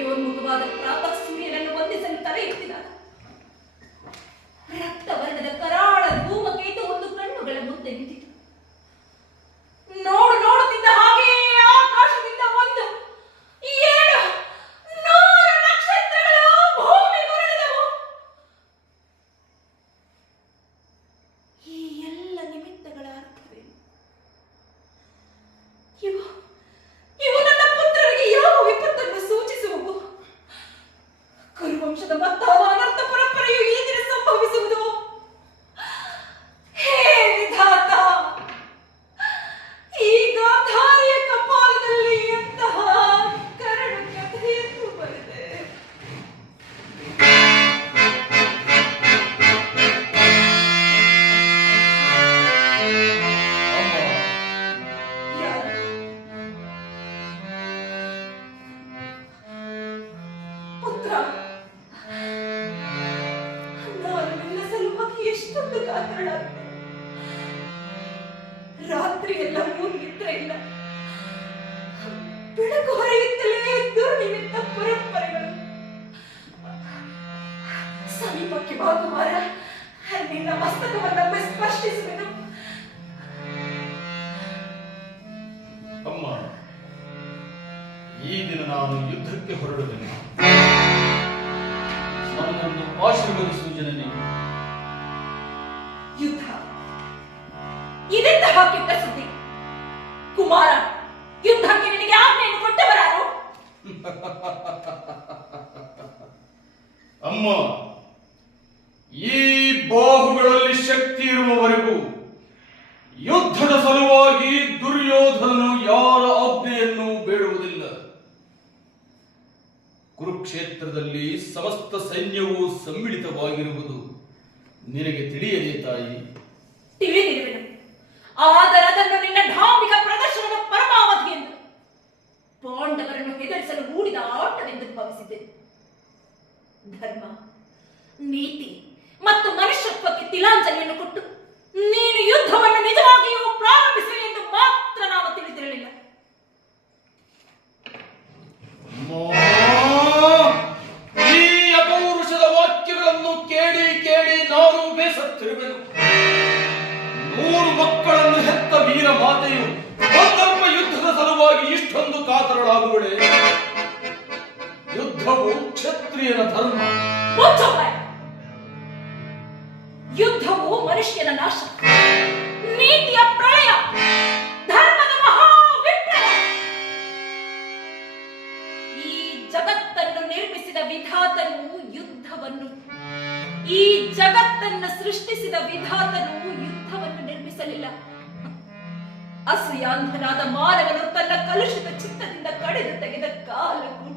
ಉದಯೋನ್ಮುಖವಾದ ಪ್ರಾತಃ ಸೂರ್ಯನನ್ನು ವಂದಿಸಲು ತಲೆ ಎತ್ತಿದಾಗ ರಕ್ತವರ್ಣದ ಕರಾಳ ಧೂಮಕೇತು ಒಂದು ಕಣ್ಣುಗಳ ಮುಂದೆ ನಿಂತಿತು. ನೋಡುತ್ತಿದ್ದ ಹಾಗೆಯೇ ಆಕಾಶದಿಂದ ಒಂದು 700 ನಕ್ಷತ್ರಗಳು ಭೂಮಿಗುರುಳಿದವು. ಈ ಎಲ್ಲ ನಿಮಿತ್ತಗಳ ಅರ್ಥವೇನು? ಇವು ನನ್ನ ಪುತ್ರರಿಗೆ ಯಾವ ವಿಪತ್ತನ್ನು ಸೂಚಿಸುವವು? ಕುರುವಂಶದ ಮತ್ತಾವ ಅನರ್ಥ ಪರಂಪರೆಯು ಈ ದಿನ ಸಂಭವಿಸುವುದು? ಹೇ ವಿಧಾತ, ಈ ಗಾಂಧಾರಿಯ ಕಪಾಲದಲ್ಲಿ ಎಂತಹ ಕರಡು ಕಥೆಯನ್ನು ಬರೆದೆ. ಪುತ್ರ, ನಾನು ನಿನ್ನ ಸಲುವಾಗಿ ಎಷ್ಟೊಂದು ಕಾತರಳಾಗಿದೆ. ರಾತ್ರಿ ಎಲ್ಲ ನಿದ್ರೆ ಇಲ್ಲ. ಬೆಳಕು ಹೊರೆಯುತ್ತಲೇ ದುರ್ನಿಮಿತ್ತ ಪರಂಪರೆಗಳು. ಸಮೀಪಕ್ಕೆ ಬಾಗುವಾರ ನಿನ್ನ ಮಸ್ತಕವನ್ನು ಸ್ಪರ್ಶಿಸುವೆನು. ಅಮ್ಮ, ಈ ದಿನ ನಾನು ಯುದ್ಧಕ್ಕೆ ಹೊರಡುವೆನು. ನನ್ನನ್ನು ಆಶೀರ್ವದಿಸುವ ಜನನೇ. ಯುದ್ಧ ಇದೆಂತಹ ಕೆಟ್ಟ ಸುದ್ದಿ? ಕುಮಾರ, ಯುದ್ಧಕ್ಕೆ ನಿನಗೆ ಆಜ್ಞೆಯನ್ನು ಕೊಟ್ಟವರಾರು? ಅಮ್ಮ, ಈ ಬಾಹುಗಳಲ್ಲಿ ಶಕ್ತಿ ಇರುವವರೆಗೂ ಯುದ್ಧದ ಸಲುವಾಗಿ ದುರ್ಯೋಧನನು ಯಾರ ಆಜ್ಞೆಯನ್ನು ಬೇಡುವುದಿಲ್ಲ. ಕುರುಕ್ಷೇತ್ರದಲ್ಲಿ ಸಮಸ್ತ ಸೈನ್ಯವು ಸಮ್ಮಿಳಿತವಾಗಿರುವುದು ನಿನಗೆ ತಿಳಿಯದೇ ತಾಯಿ? ತಿಳಿದಿರುವೆನು. ಆದರೆ ಅದನ್ನು ನಿನ್ನ ಧಾರ್ಮಿಕ ಪ್ರದರ್ಶನದ ಪರಮಾವಧಿ ಎಂದು ಪಾಂಡವರನ್ನು ಹೆದರಿಸಲು ಹೂಡಿದ ಆಟವೆಂದು ಭಾವಿಸಿದ್ದೆನು. ಧರ್ಮ, ನೀತಿ ಮತ್ತು ಮನುಷ್ಯತ್ವಕ್ಕೆ ತಿಲಾಂಜಲಿಯನ್ನು ಕೊಟ್ಟು ನೀನು ಯುದ್ಧವನ್ನು ನಿಜವಾಗಿಯೂ ಪ್ರಾರಂಭಿಸುವೆ ಎಂದು ಮಾತ್ರ ನಾನು ತಿಳಿದಿರಲಿಲ್ಲ. ಈ ಅಪೌರುಷದ ವಾಕ್ಯಗಳನ್ನು ಕೇಳಿ ಕೇಳಿ ನಾನು ಬೇಸತ್ತಿರುವೆನು. 100 ಮಕ್ಕಳನ್ನು ಹೆತ್ತ ವೀರ ಮಾತೆಯು ಒಂದೊಬ್ಬ ಯುದ್ಧದ ಸಲುವಾಗಿ ಇಷ್ಟೊಂದು ಕಾತರಳಾಗುವಳೆ? ಯುದ್ಧವು ಕ್ಷತ್ರಿಯನ ಧರ್ಮ. ಯುದ್ಧವು ಮನುಷ್ಯನ ನಾಶ, ನೀತಿಯ ಪ್ರಳಯ, ಧರ್ಮದ ಮಹಾವಿಪ್ಲವ. ಈ ಜಗತ್ತನ್ನು ನಿರ್ಮಿಸಿದ ವಿಧಾತನು ಯುದ್ಧವನ್ನು, ಈ ಜಗತ್ತನ್ನು ಸೃಷ್ಟಿಸಿದ ವಿಧಾತನು ಯುದ್ಧವನ್ನು ನಿರ್ಮಿಸಲಿಲ್ಲ. ಅಸೂಯಾಂಧನಾದ ಮಾನವನು ತನ್ನ ಕಲುಷಿತ ಚಿತ್ತದಿಂದ ಕಡಿದು ತೆಗೆದ ಕಾಲ